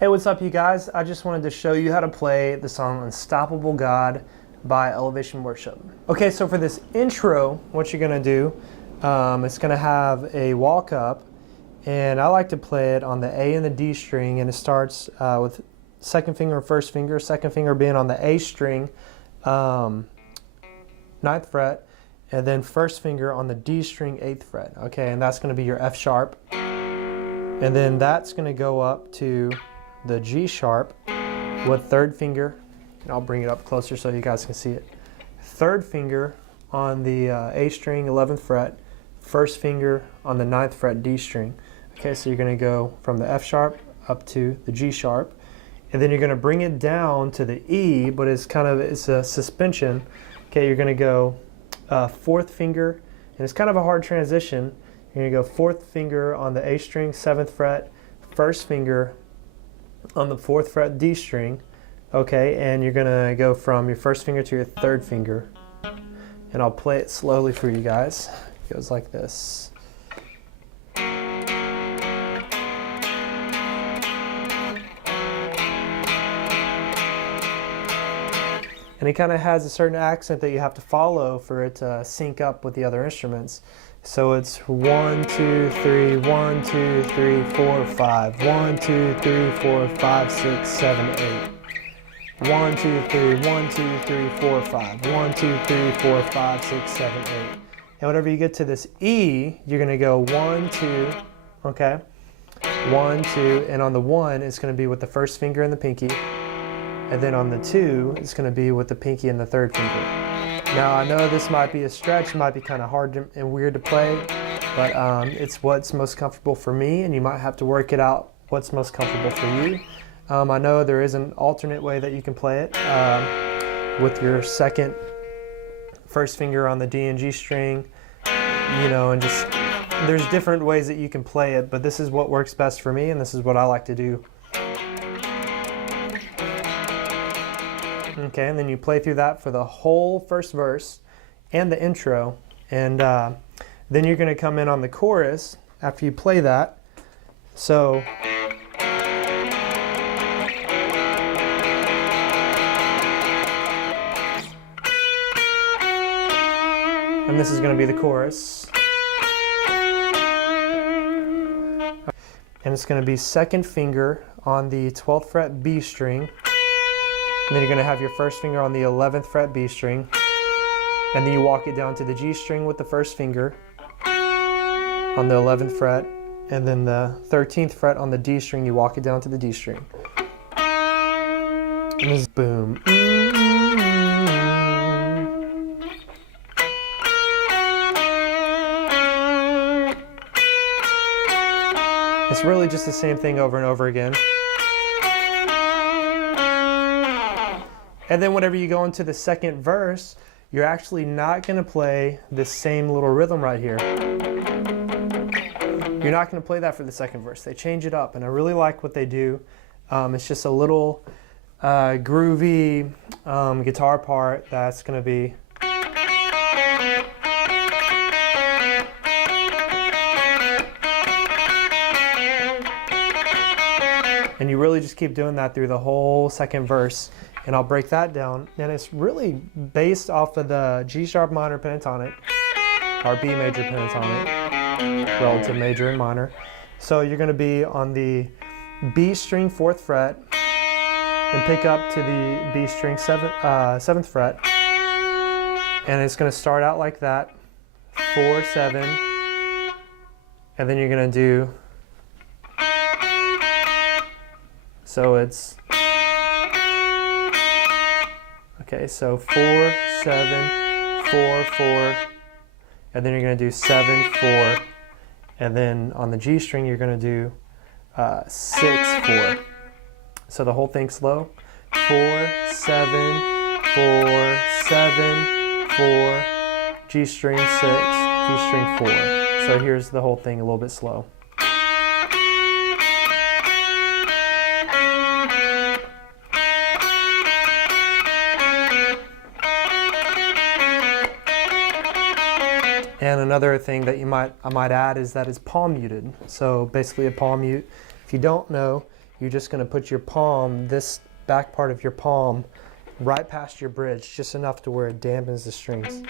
Hey, what's up, you guys? I just wanted to show you how to play the song Unstoppable God by Elevation Worship. Okay, so for this intro, what you're going to do, it's going to have a walk up, and I like to play it on the A and the D string, and it starts with second finger and first finger being on the A string, ninth fret, and then first finger on the D string, 8th fret. Okay, and that's going to be your F sharp. And then that's going to go up to the G sharp with third finger, and I'll bring it up closer so you guys can see it. Third finger on the A string, 11th fret, first finger on the 9th fret D string. Okay, so you're going to go from the F sharp up to the G sharp, and then you're going to bring it down to the E, but it's a suspension. Okay, you're going to go fourth finger, and it's kind of a hard transition. You're going to go fourth finger on the A string, 7th fret, first finger on the 4th fret D string, okay, and you're gonna go from your first finger to your third finger, and I'll play it slowly for you guys. It goes like this. And it kind of has a certain accent that you have to follow for it to sync up with the other instruments. So it's 1, 2, 3, 1, 2, 3, 4, 5. 1, 2, 3, 4, 5, 6, 7, 8. 1, 2, 3, 1, 2, 3, 4, 5. 1, 2, 3, 4, 5, 6, 7, 8. And whenever you get to this E, you're going to go 1, 2, okay? 1, 2, and on the 1, it's going to be with the first finger and the pinky. And then on the 2, it's going to be with the pinky and the third finger. Now, I know this might be a stretch, it might be kind of hard and weird to play, but it's what's most comfortable for me, and you might have to work it out what's most comfortable for you. I know there is an alternate way that you can play it with your first finger on the D and G string, you know, and just there's different ways that you can play it, but this is what works best for me, and this is what I like to do. Okay, and then you play through that for the whole first verse and the intro, and then you're going to come in on the chorus after you play that. So and this is going to be the chorus, and it's going to be second finger on the 12th fret B string. And then you're going to have your first finger on the 11th fret B string, and then you walk it down to the G string with the first finger on the 11th fret, and then the 13th fret on the D string, you walk it down to the D string. And this is boom. It's really just the same thing over and over again. And then whenever you go into the second verse, you're actually not going to play this same little rhythm right here. You're not going to play that for the second verse. They change it up, and I really like what they do. It's just a little groovy guitar part that's going to be. And you really just keep doing that through the whole second verse. And I'll break that down, and it's really based off of the G sharp minor pentatonic, or B major pentatonic, relative major and minor. So you're going to be on the B string 4th fret, and pick up to the B string 7th fret, and it's going to start out like that, 4, 7, and then you're going to do, so it's, okay, so 4, 7, 4, 4, and then you're going to do 7, 4, and then on the G string you're going to do 6, 4. So the whole thing slow. 4, 7, 4, 7, 4, G string 6, G string 4. So here's the whole thing a little bit slow. And another thing that I might add is that it's palm muted. So basically a palm mute, if you don't know, you're just going to put your palm, this back part of your palm, right past your bridge, just enough to where it dampens the strings.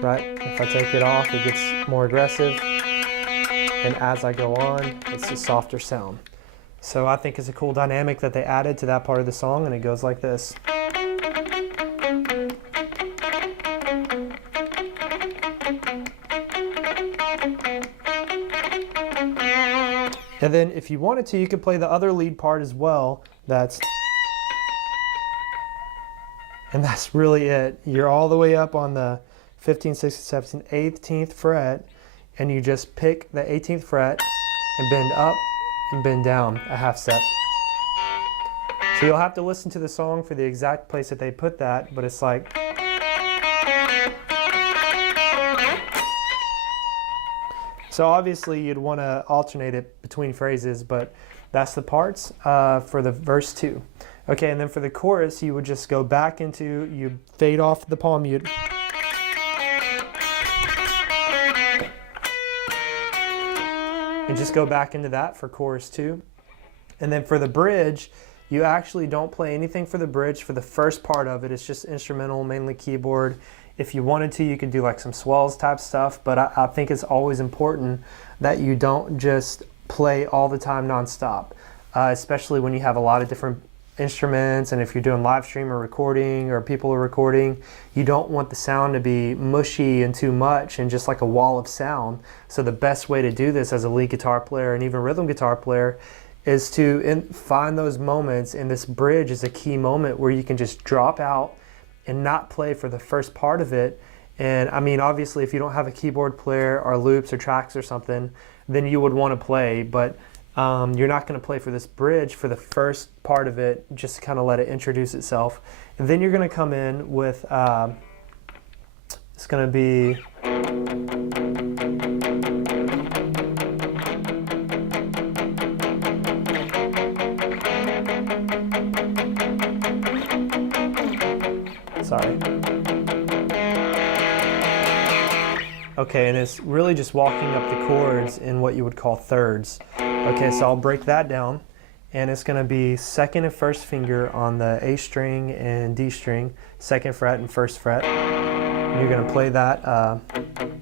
Right? If I take it off, it gets more aggressive. And as I go on, it's a softer sound. So I think it's a cool dynamic that they added to that part of the song, and it goes like this. And then if you wanted to, you could play the other lead part as well. And that's really it. You're all the way up on the 15th, 16th, 17th, 18th fret, and you just pick the 18th fret and bend up and bend down a half step. So you'll have to listen to the song for the exact place that they put that, but it's like. So obviously you'd want to alternate it between phrases, but that's the parts for the verse 2. Okay, and then for the chorus, you would just go back into, you fade off the palm mute. And just go back into that for chorus 2. And then for the bridge, you actually don't play anything for the bridge for the first part of it. It's just instrumental, mainly keyboard. If you wanted to, you could do like some swells type stuff, but I think it's always important that you don't just play all the time nonstop, especially when you have a lot of different instruments, and if you're doing live stream or recording, or people are recording, you don't want the sound to be mushy and too much and just like a wall of sound. So the best way to do this as a lead guitar player and even rhythm guitar player is to find those moments, and this bridge is a key moment where you can just drop out and not play for the first part of it. And I mean, obviously if you don't have a keyboard player or loops or tracks or something, then you would want to play, but you're not going to play for this bridge for the first part of it, just to kind of let it introduce itself. And then you're going to come in with, it's going to be, sorry. Okay, and it's really just walking up the chords in what you would call thirds. Okay, so I'll break that down, and it's going to be second and first finger on the A string and D string, second fret and first fret. And you're going to play that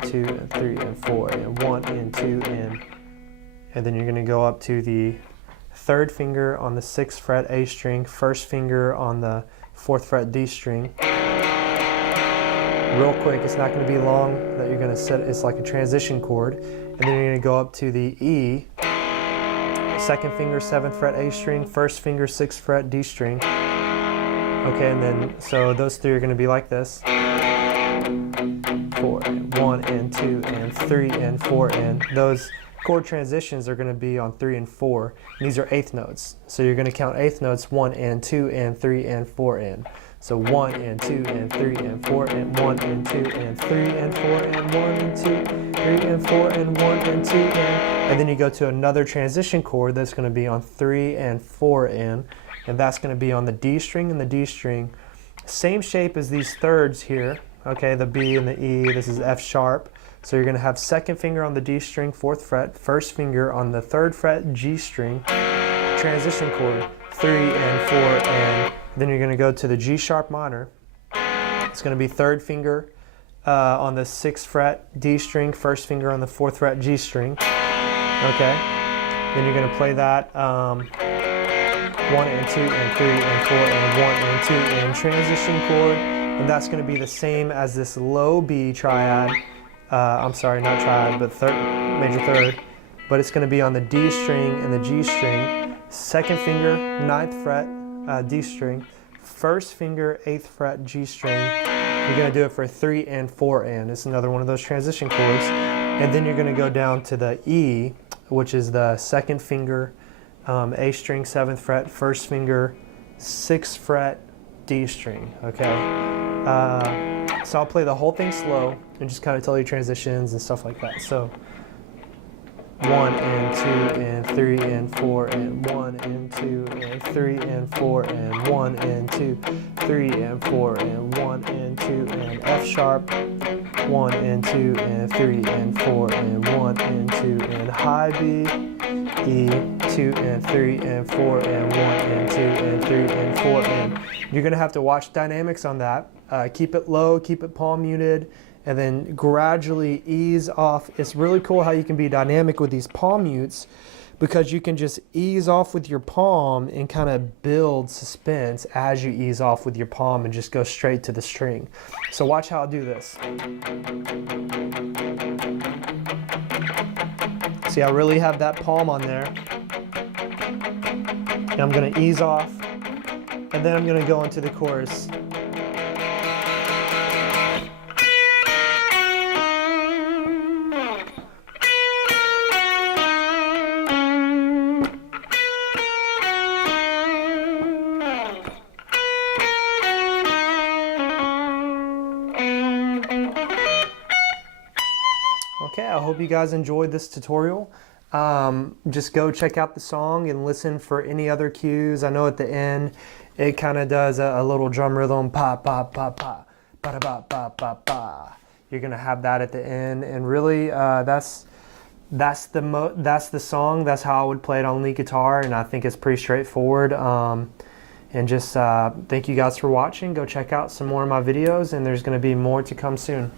2 and 3 and 4 and 1 and 2 and then you're going to go up to the third finger on the 6th fret A string, first finger on the 4th fret D string. Real quick, it's not going to be long, that you're going to set, it's like a transition chord, and then you're going to go up to the E, second finger 7th fret A string, first finger 6th fret D string. Okay, and then so those three are going to be like this: 4 and 1 and 2 and 3 and 4, and those chord transitions are going to be on 3 and 4. And these are eighth notes, so you're going to count eighth notes 1 and 2 and 3 and 4 and. So 1 and 2 and 3 and 4 and 1 and 2 and 3 and 4 and 1 and 2, 3 and 4 and 1 and 2 and then you go to another transition chord that's going to be on 3 and 4 and that's going to be on the D string and the D string. Same shape as these thirds here. Okay, the B and the E, this is F sharp. So you're going to have second finger on the D string, 4th fret, first finger on the 3rd fret, G string, transition chord, 3 and 4 and then you're going to go to the G sharp minor. It's going to be third finger on the 6th fret D string, first finger on the 4th fret G string. Okay. Then you're going to play that 1 and 2 and 3 and 4 and 1 and 2 and transition chord. And that's going to be the same as this low B triad. I'm sorry, not triad, but major third. But it's going to be on the D string and the G string. Second finger, 9th fret. D string, first finger 8th fret G string. You're going to do it for 3 and 4 and. It's another one of those transition chords. And then you're going to go down to the E, which is the second finger A string 7th fret, first finger 6th fret D string. Okay, so I'll play the whole thing slow and just kind of tell you transitions and stuff like that. So 1 and 2 and 3 and 4 and 1 and 2 and 3 and 4 and 1 and 2, 3 and 4 and 1 and 2 and F sharp, 1 and 2 and 3 and 4 and 1 and 2 and high B, E, 2 and 3 and 4 and 1 and 2 and 3 and 4 and you're gonna have to watch dynamics on that. Keep it low, keep it palm muted, and then gradually ease off. It's really cool how you can be dynamic with these palm mutes because you can just ease off with your palm and kind of build suspense as you ease off with your palm and just go straight to the string. So watch how I do this. See, I really have that palm on there. And I'm gonna ease off, and then I'm gonna go into the chorus. Okay, I hope you guys enjoyed this tutorial. Just go check out the song and listen for any other cues. I know at the end it kind of does a little drum rhythm, pa pa pa pa, pa pa pa pa pa. You're gonna have that at the end, and really that's the song. That's how I would play it on lead guitar, and I think it's pretty straightforward. And just thank you guys for watching. Go check out some more of my videos, and there's gonna be more to come soon.